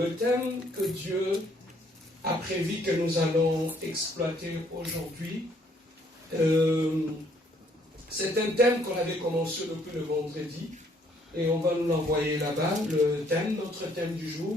le thème que Dieu a prévu que nous allons exploiter aujourd'hui, c'est un thème qu'on avait commencé depuis le vendredi et on va nous l'envoyer là-bas, le thème, notre thème du jour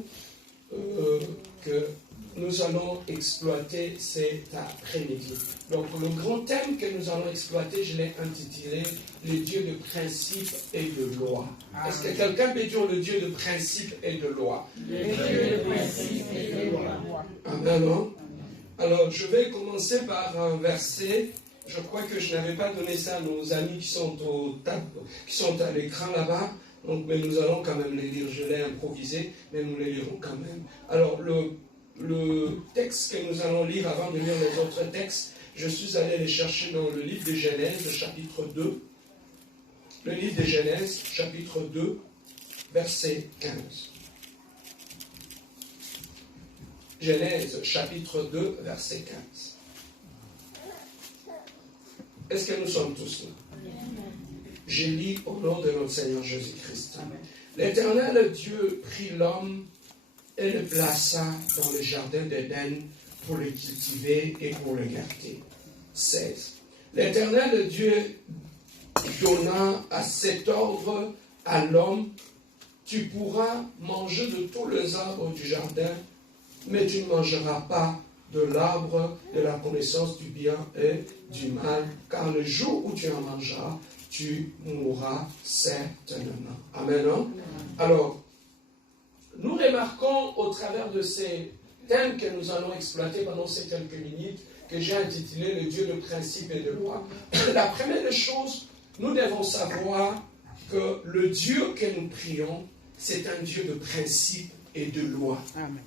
que nous allons exploiter cet après-midi. Donc le grand thème que nous allons exploiter, je l'ai intitulé « Le Dieu de principe et de loi ». Est-ce que quelqu'un peut dire le Dieu de principe et de loi? Le Dieu de principe et de loi. Amen, non? Alors je vais commencer par un verset. Je crois que je n'avais pas donné ça à nos amis qui sont à l'écran là-bas. Donc, mais nous allons quand même les lire. Je l'ai improvisé, mais nous les lirons quand même. Alors, le texte que nous allons lire avant de lire les autres textes, je suis allé les chercher dans le livre de Genèse, chapitre 2. Le livre de Genèse, chapitre 2, verset 15. Genèse, chapitre 2, verset 15. Est-ce que nous sommes tous là? Je lis au nom de notre Seigneur Jésus-Christ. L'Éternel Dieu prit l'homme et le plaça dans le jardin d'Éden pour le cultiver et pour le garder. 16. L'Éternel Dieu donna à cet ordre à l'homme: tu pourras manger de tous les arbres du jardin, mais tu ne mangeras pas de l'arbre de la connaissance du bien et du mal, car le jour où tu en mangeras, tu mourras certainement. Amen. Hein? Alors, nous remarquons au travers de ces thèmes que nous allons exploiter pendant ces quelques minutes, que j'ai intitulé le Dieu de principe et de loi. La première chose, nous devons savoir que le Dieu que nous prions, c'est un Dieu de principe et de loi. Amen.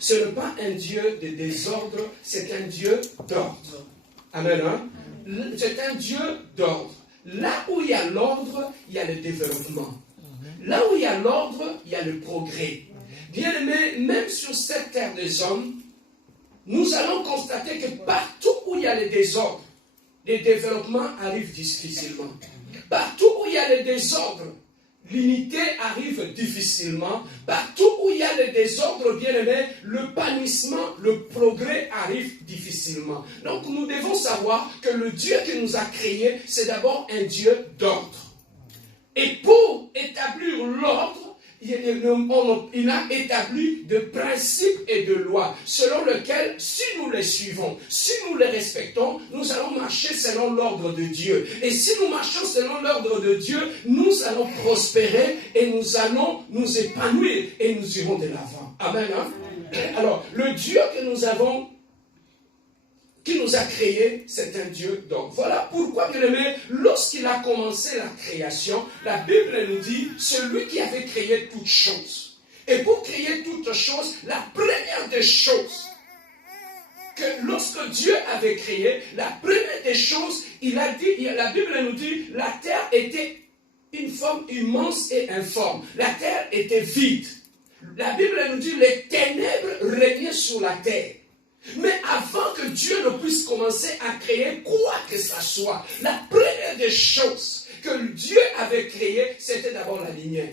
Ce n'est pas un Dieu de désordre, c'est un Dieu d'ordre. Amen. Hein? C'est un Dieu d'ordre. Là où il y a l'ordre, il y a le développement. Là où il y a l'ordre, il y a le progrès. Bien aimé, même sur cette terre des hommes, nous allons constater que partout où il y a le désordre, les développements arrivent difficilement. Partout où il y a le désordre, l'unité arrive difficilement. Partout où il y a le désordre, bien aimé, le panissement, le progrès arrive difficilement. Donc nous devons savoir que le Dieu qui nous a créés, c'est d'abord un Dieu d'ordre. Et pour établir l'ordre, il a établi de principes et de lois, selon lesquels, si nous les suivons, si nous les respectons, nous allons marcher selon l'ordre de Dieu. Et si nous marchons selon l'ordre de Dieu, nous allons prospérer et nous allons nous épanouir et nous irons de l'avant. Amen. Hein? Alors, le Dieu que nous avons, qui nous a créés, c'est un Dieu d'ordre. Voilà pourquoi, bien aimé, lorsqu'il a commencé la création, la Bible nous dit, celui qui avait créé toutes choses. Et pour créer toutes choses, la première des choses, que lorsque Dieu avait créé, la première des choses, il a dit, la Bible nous dit, la terre était une forme immense et informe. La terre était vide. La Bible nous dit, les ténèbres régnaient sur la terre. Mais avant que Dieu ne puisse commencer à créer quoi que ce soit, la première des choses que Dieu avait créées, c'était d'abord la lumière.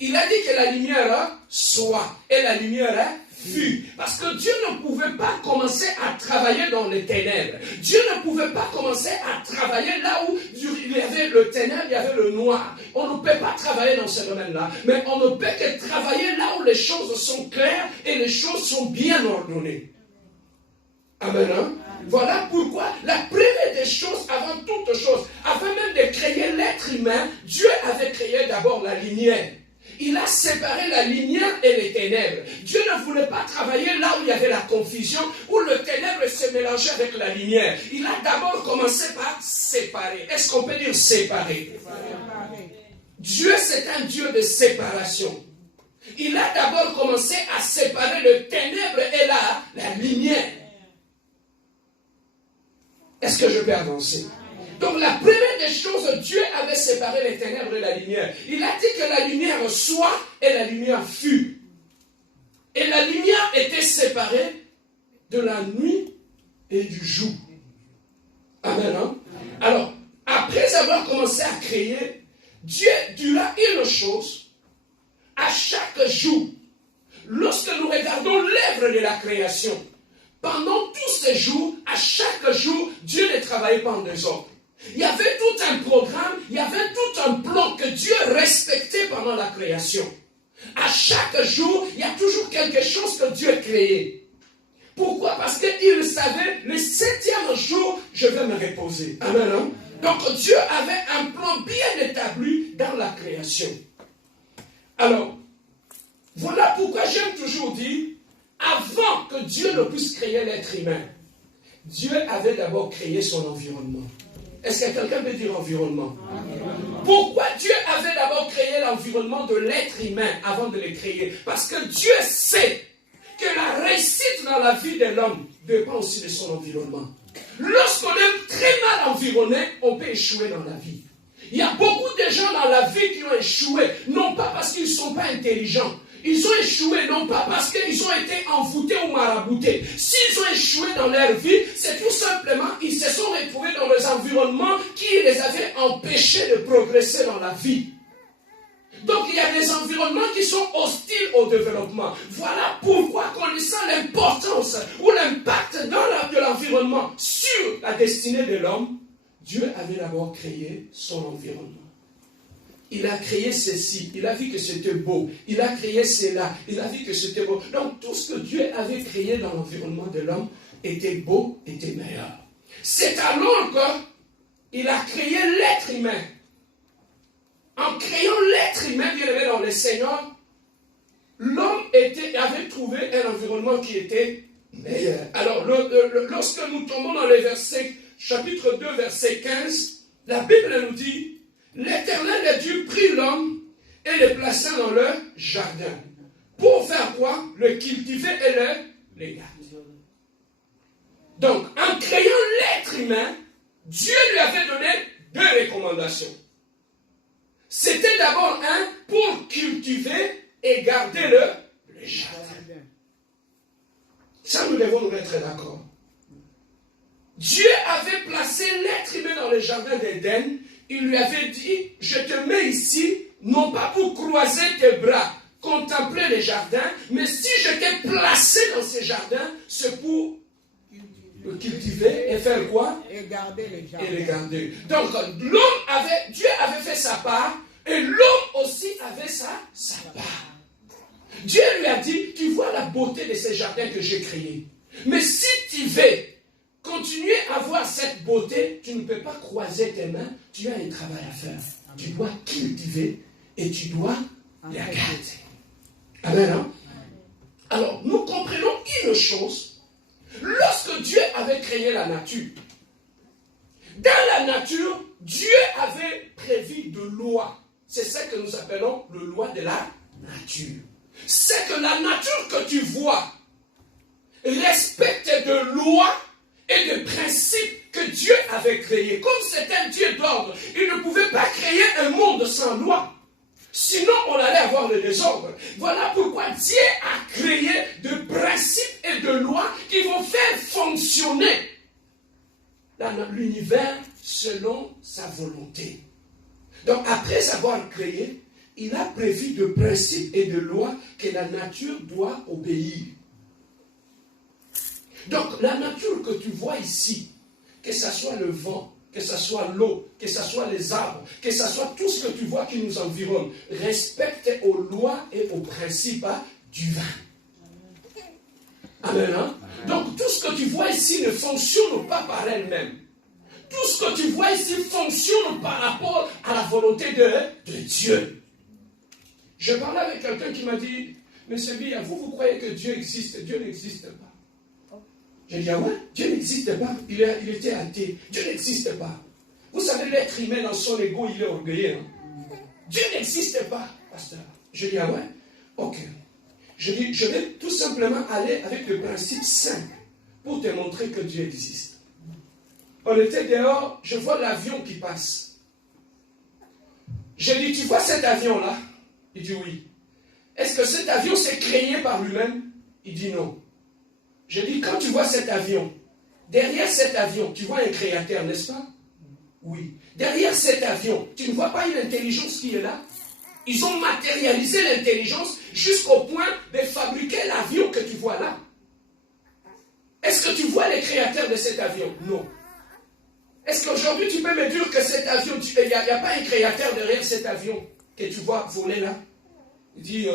Il a dit que la lumière soit, et la lumière fut. Parce que Dieu ne pouvait pas commencer à travailler dans les ténèbres. Dieu ne pouvait pas commencer à travailler là où il y avait le ténèbre, il y avait le noir. On ne peut pas travailler dans ce domaine-là. Mais on ne peut que travailler là où les choses sont claires et les choses sont bien ordonnées. Amen. Hein? Voilà pourquoi la première des choses, avant toute chose, avant même de créer l'être humain, Dieu avait créé d'abord la lumière. Il a séparé la lumière et les ténèbres. Dieu ne voulait pas travailler là où il y avait la confusion, où le ténèbre se mélangeait avec la lumière. Il a d'abord commencé par séparer. Est-ce qu'on peut dire séparer? Dieu, c'est un Dieu de séparation. Il a d'abord commencé à séparer le ténèbre et la lumière. Est-ce que je peux avancer? Donc la première des choses, Dieu avait séparé les ténèbres et la lumière. Il a dit que la lumière soit et la lumière fut. Et la lumière était séparée de la nuit et du jour. Amen. Hein? Alors, après avoir commencé à créer, Dieu dira une chose: à chaque jour, l'œuvre de la création. Pendant tous ces jours, à chaque jour, Dieu ne travaillait pas en désordre. Il y avait tout un programme, il y avait tout un plan que Dieu respectait pendant la création. À chaque jour, il y a toujours quelque chose que Dieu a créé. Pourquoi? Parce qu'il savait, le 7e jour, je vais me reposer. Amen. Hein? Donc Dieu avait un plan bien établi dans la création. Alors, voilà pourquoi j'aime toujours dire, avant que Dieu ne puisse créer l'être humain, Dieu avait d'abord créé son environnement. Est-ce que quelqu'un peut dire environnement? Pourquoi Dieu avait d'abord créé l'environnement de l'être humain avant de le créer? Parce que Dieu sait que la réussite dans la vie de l'homme dépend aussi de son environnement. Lorsqu'on est très mal environné, on peut échouer dans la vie. Il y a beaucoup de gens dans la vie qui ont échoué, non pas parce qu'ils ne sont pas intelligents. Ils ont échoué non pas parce qu'ils ont été envoûtés ou maraboutés. S'ils ont échoué dans leur vie, c'est tout simplement ils se sont retrouvés dans des environnements qui les avaient empêchés de progresser dans la vie. Donc il y a des environnements qui sont hostiles au développement. Voilà pourquoi, connaissant l'importance ou l'impact de l'environnement sur la destinée de l'homme, Dieu avait d'abord créé son environnement. Il a créé ceci, il a vu que c'était beau, il a créé cela, il a vu que c'était beau. Donc tout ce que Dieu avait créé dans l'environnement de l'homme était beau, était meilleur. C'est alors qu'il a créé l'être humain. En créant l'être humain, bien aimé dans le Seigneur, l'homme avait trouvé un environnement qui était meilleur. Alors, lorsque nous tombons dans les versets, chapitre 2, verset 15, la Bible nous dit, l'Éternel Dieu prit l'homme et le plaça dans le jardin. Pour faire quoi? Le cultiver et le garder. Donc, en créant l'être humain, Dieu lui avait donné 2 recommandations. C'était d'abord pour cultiver et garder le jardin. Ça, nous devons nous mettre d'accord. Dieu avait placé l'être humain dans le jardin d'Éden. Il lui avait dit, je te mets ici, non pas pour croiser tes bras, contempler les jardins, mais si je t'ai placé dans ces jardins, c'est pour le cultiver et faire quoi? Et garder les jardins. Et les garder. Donc, Dieu avait fait sa part, et l'homme aussi avait sa part. Dieu lui a dit, tu vois la beauté de ces jardins que j'ai créés. Mais si tu veux continuer à voir cette beauté, tu ne peux pas croiser tes mains, tu as un travail à faire. Amen. Tu dois cultiver et tu dois la garder. Amen. Hein? Alors, nous comprenons une chose. Lorsque Dieu avait créé la nature, dans la nature, Dieu avait prévu de lois. C'est ça que nous appelons le loi de la nature. C'est que la nature que tu vois respecte de lois et de principes que Dieu avait créés. Comme c'est un Dieu d'ordre, il ne pouvait pas créer un monde sans loi. Sinon, on allait avoir le désordre. Voilà pourquoi Dieu a créé de principes et de lois qui vont faire fonctionner l'univers selon sa volonté. Donc, après avoir créé, il a prévu de principes et de lois que la nature doit obéir. Donc, la nature que tu vois ici, que ce soit le vent, que ce soit l'eau, que ce soit les arbres, que ce soit tout ce que tu vois qui nous environne, respecte aux lois et aux principes divins. Amen. Hein? Donc, tout ce que tu vois ici ne fonctionne pas par elle-même. Tout ce que tu vois ici fonctionne par rapport à la volonté de Dieu. Je parlais avec quelqu'un qui m'a dit, Monsieur Bia, vous croyez que Dieu existe? Dieu n'existe pas. J'ai dit, ah ouais, Dieu n'existe pas. Il était athée. Dieu n'existe pas. Vous savez, l'être humain dans son ego, il est orgueilleux. Hein? Dieu n'existe pas, pasteur. Je dis, ah ouais, ok. Je dis, je vais tout simplement aller avec le principe simple pour te montrer que Dieu existe. On était dehors, je vois l'avion qui passe. Je dis, tu vois cet avion-là? Il dit oui. Est-ce que cet avion s'est créé par lui-même? Il dit non. Je dis, quand tu vois cet avion, derrière cet avion, tu vois un créateur, n'est-ce pas? Oui. Derrière cet avion, tu ne vois pas une intelligence qui est là? Ils ont matérialisé l'intelligence jusqu'au point de fabriquer l'avion que tu de cet avion? Non. Est-ce qu'aujourd'hui tu peux me dire que cet avion, il n'y a pas un créateur derrière cet avion que tu vois voler là? Il dit,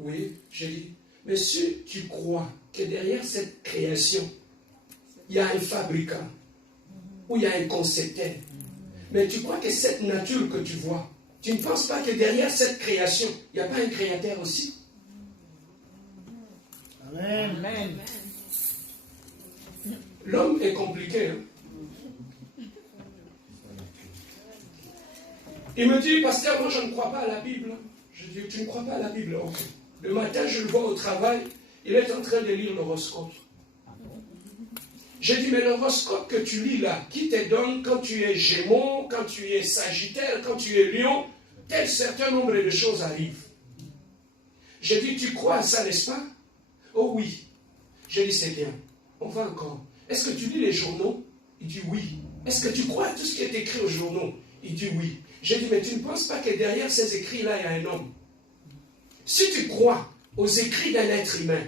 oui. J'ai dit, mais si tu crois que derrière cette création, il y a un fabricant, ou il y a un concepteur, mais tu crois que cette nature que tu vois, tu ne penses pas que derrière cette création, il n'y a pas un créateur aussi? Amen. L'homme est compliqué. Il me dit, pasteur, moi je ne crois pas à la Bible. Je dis, tu ne crois pas à la Bible? Ok. Le matin, je le vois au travail, il est en train de lire l'horoscope. J'ai dit, mais l'horoscope que tu lis là, qui te donne quand tu es Gémeaux, quand tu es Sagittaire, quand tu es Lion, tel certain nombre de choses arrivent. J'ai dit, tu crois à ça, n'est-ce pas? Oh oui. J'ai dit, c'est bien. On va encore. Est-ce que tu lis les journaux? Il dit oui. Est-ce que tu crois à tout ce qui est écrit aux journaux? Il dit oui. J'ai dit, mais tu ne penses pas que derrière ces écrits-là, il y a un homme? Si tu crois aux écrits d'un être humain,